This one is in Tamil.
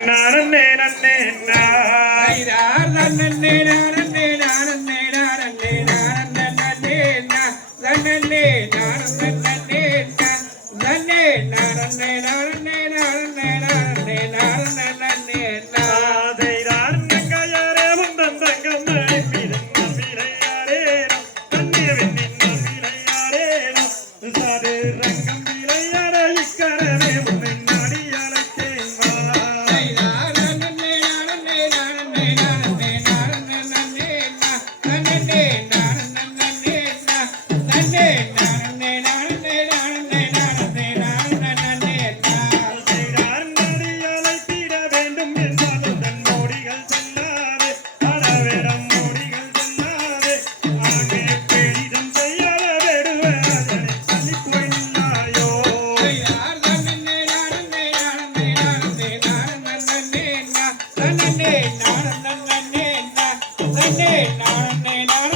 நன்னே நன்னே நாயிரார் நன்னே நன்னே நன்னே நன்னே நன்னே நன்னே நன்னே நன்னே நன்னே நன்னே Nene, nene, nene.